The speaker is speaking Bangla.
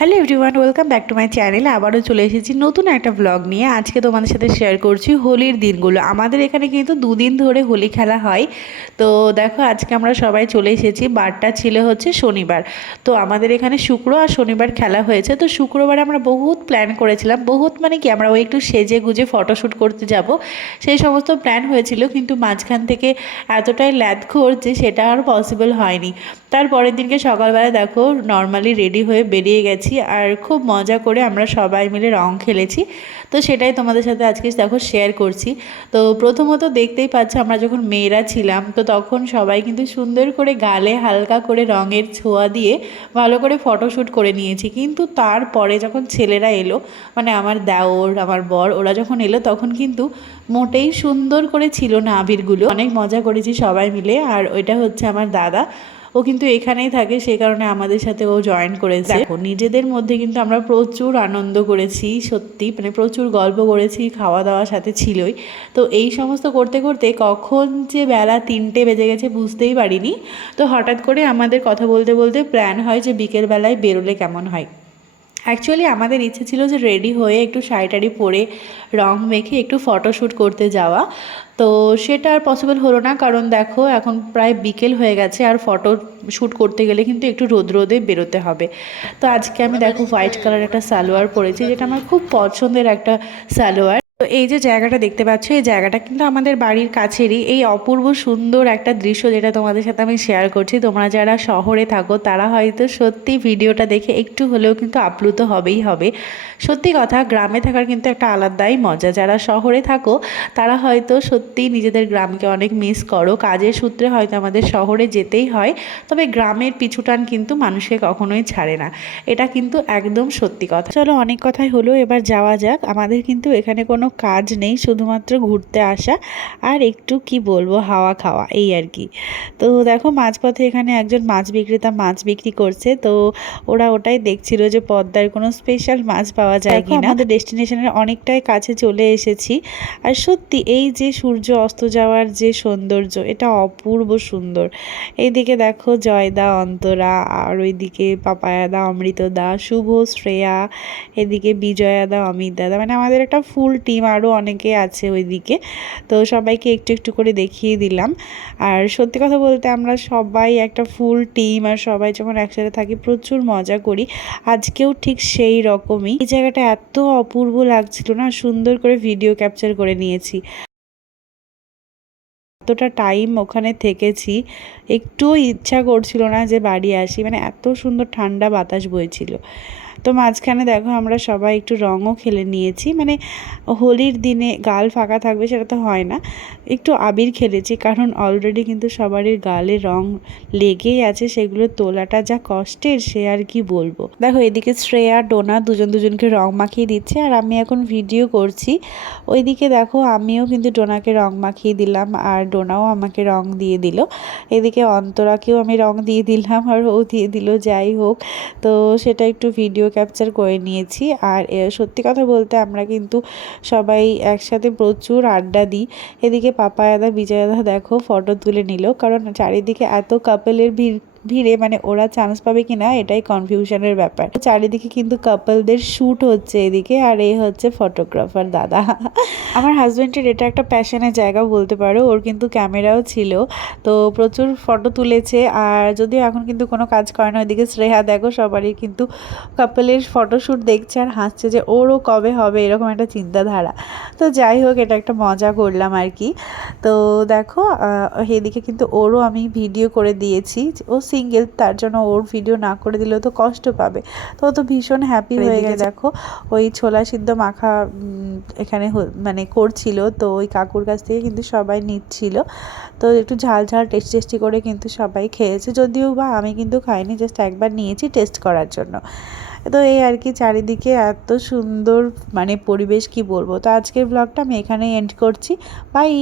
Hello everyone, welcome back to my channel. আবারও চলে এসেছি নতুন একটা ব্লগ নিয়ে। আজকে তোমাদের সাথে শেয়ার করছি হোলির দিনগুলো। আমাদের এখানে কিন্তু দুদিন ধরে হোলি খেলা হয়। তো দেখো, আজকে আমরা সবাই চলে এসেছি। বারটা ছিল হচ্ছে শনিবার। তো আমাদের এখানে শুক্র আর শনিবার খেলা হয়েছে। তো শুক্রবারে আমরা বহুত প্ল্যান করেছিলাম, বহুত মানে কি, আমরা ওই একটু সেজে গুজে ফটোশ্যুট করতে যাব, সেই সমস্ত প্ল্যান হয়েছিল। কিন্তু মাঝখান থেকে এতটাই ল্যাদখোর যে সেটা আর পসিবল হয়নি। তারপরের দিনকে সকালবেলা দেখো নর্মালি রেডি হয়ে বেরিয়ে গেছি, আর খুব মজা করে আমরা সবাই মিলে রং খেলেছি। তো সেটাই তোমাদের সাথে আজকে দেখো শেয়ার করছি। তো প্রথমত দেখতেই পাচ্ছ, আমরা যখন মেয়েরা ছিলাম তো তখন সবাই কিন্তু সুন্দর করে গালে হালকা করে রঙের ছোঁয়া দিয়ে ভালো করে ফটোশ্যুট করে নিয়েছি। কিন্তু তারপরে যখন ছেলেরা এলো, মানে আমার দেওর, আমার বর, ওরা যখন এলো তখন কিন্তু মোটেই সুন্দর করে ছিল না আবিরগুলো। অনেক মজা করেছি সবাই মিলে। আর ওইটা হচ্ছে আমার দাদা, ও কিন্তু এখানেই থাকে, সেই কারণে আমাদের সাথে ও জয়েন করেছে। দেখো, নিজেদের মধ্যে কিন্তু আমরা প্রচুর আনন্দ করেছি, সত্যি মানে প্রচুর গল্প করেছি, খাওয়া দাওয়ার সাথে ছিলই। তো এই সমস্ত করতে করতে কখন যে বেলা 3টে বেজে গেছে বুঝতেই পারিনি। তো হঠাৎ করে আমাদের কথা বলতে বলতে প্ল্যান হয় যে বিকেলবেলায় বেরোলে কেমন হয়। অ্যাকচুয়ালি আমাদের ইচ্ছে ছিল যে রেডি হয়ে একটু শাড়ি টাড়ি পরে রং মেখে একটু ফটোশ্যুট করতে যাওয়া। তো সেটা আর পসিবল হলো না, কারণ দেখো এখন প্রায় বিকেল হয়ে গেছে, আর ফটো শ্যুট করতে গেলে কিন্তু একটু রোদে বেরোতে হবে। তো আজকে আমি দেখো হোয়াইট কালার একটা সালোয়ার পরেছি, যেটা আমার খুব পছন্দের একটা সালোয়ার। তো এই যে জায়গাটা দেখতে পাচ্ছ, এই জায়গাটা কিন্তু আমাদের বাড়ির কাছেরই। এই অপূর্ব সুন্দর একটা দৃশ্য যেটা তোমাদের সাথে আমি শেয়ার করছি, তোমরা যারা শহরে থাকো তারা হয়তো সত্যি ভিডিওটা দেখে একটু হলেও কিন্তু আপ্লুত হবেই হবে। সত্যি কথা, গ্রামে থাকার কিন্তু একটা আলাদাই মজা। যারা শহরে থাকো তারা হয়তো সত্যিই নিজেদের গ্রামকে অনেক মিস করো, কাজের সূত্রে হয়তো আমাদের শহরে যেতেই হয়। তবে গ্রামের পিছুটান কিন্তু মানুষকে কখনোই ছাড়ে না, এটা কিন্তু একদম সত্যি কথা। চলো, অনেক কথাই হলো, এবার যাওয়া যাক। আমাদের কিন্তু এখানে কোনো কাজ নেই, শুধুমাত্র ঘুরতে আসা আর একটু কি বলবো হাওয়া খাওয়া, এই আর কি। তো দেখো, মাঝপথে এখানে একজন মাছ বিক্রেতা মাছ বিক্রি করছে। তো ওরা ওটাই দেখছিল যে পদ্মার কোনো স্পেশাল মাছ পাওয়া যায় কিনা। আমাদের ডেস্টিনেশনের অনেকটাই কাছে চলে এসেছি। আর সত্যি এই যে সূর্য অস্ত যাওয়ার যে সৌন্দর্য, এটা অপূর্ব সুন্দর। এইদিকে দেখো জয়দা, অন্তরা, আর ওইদিকে পাপায়াদা, অমৃতদা, শুভ, শ্রেয়া, এদিকে বিজয়াদা, অমিত দাদা, মানে আমাদের একটা ফুল টিম, আরও অনেকে আছে ওইদিকে। তো সবাইকে একটু একটু করে দেখিয়ে দিলাম। আর সত্যি কথা বলতে আমরা সবাই একটা ফুল টিম, আর সবাই যখন একসাথে থাকি প্রচুর মজা করি। আজকেও ঠিক সেই রকমই। এই জায়গাটা এত অপূর্ব লাগছিল না, সুন্দর করে ভিডিও ক্যাপচার করে নিয়েছি। এতটা টাইম ওখানে থেকেছি, একটুও ইচ্ছা করছিল না যে বাড়ি আসি, মানে এত সুন্দর ঠান্ডা বাতাস বইছিল। তো মাঝখানে দেখো আমরা সবাই একটু রঙও খেলে নিয়েছি, মানে হোলির দিনে গাল ফাঁকা থাকবে সেটা তো হয় না, একটু আবির খেলেছি, কারণ অলরেডি কিন্তু সবারই গালে রং লেগেই আছে, সেগুলো তোলাটা যা কষ্টের সে আর কি বলবো। দেখো, এদিকে শ্রেয়া, ডোনা দুজন দুজনকে রং মাখিয়ে দিচ্ছে, আর আমি এখন ভিডিও করছি। ওইদিকে দেখো আমিও কিন্তু ডোনাকে রং মাখিয়ে দিলাম, আর ডোনাও আমাকে রং দিয়ে দিল। এদিকে অন্তরাকেও আমি রং দিয়ে দিলাম, আর ও দিয়ে দিল, যাই হোক। তো সেটা একটু ভিডিও ক্যাপচার করে নিয়েছি। আর সত্যি কথা বলতে আমরা কিন্তু সবাই একসাথে প্রচুর আড্ডা দিই। এদিকে পাপায়াদা, বিজয়াদা দেখো ফটো তুলে নিল, কারণ চারিদিকে এত কাপেলের ভিড়ে মানে ওরা চান্স পাবে কি না এটাই কনফিউশনের ব্যাপার। চারিদিকে কিন্তু কাপলদের শ্যুট হচ্ছে এদিকে, আর এই হচ্ছে ফটোগ্রাফার দাদা। আমার হাজব্যান্ডের এটা একটা প্যাশনের জায়গা বলতে পারো, ওর কিন্তু ক্যামেরাও ছিল, তো প্রচুর ফটো তুলেছে। আর যদিও এখন কিন্তু কোনো কাজ করে না। ওইদিকে শ্রেয়া দেখো সবারই কিন্তু কাপলের ফটোশ্যুট দেখছে আর হাসছে যে ওরও কবে হবে, এরকম একটা চিন্তাধারা। তো যাই হোক, এটা একটা মজা করলাম আর কি। তো দেখো এদিকে কিন্তু ওরও আমি ভিডিও করে দিয়েছি। ও সিঙ্গেল, তার জন্য ওর ভিডিও না করে দিলেও তো কষ্ট পাবে। তো ও তো ভীষণ হ্যাপি হয়ে গেছে। দেখো ওই ছোলা সিদ্ধ মাখা এখানে মানে করছিল, তো ওই কাকুর কাছ থেকে কিন্তু সবাই নিচ্ছিল। তো একটু ঝাল ঝাল টেস্টি করে কিন্তু সবাই খেয়েছে, যদিও বা আমি কিন্তু খাইনি, জাস্ট একবার নিয়েছি টেস্ট করার জন্য। তো এই আর কি, চারিদিকে এত সুন্দর মানে পরিবেশ, কি বলবো। তো আজকের ব্লগটা আমি এখানেই এন্ড করছি। বাই।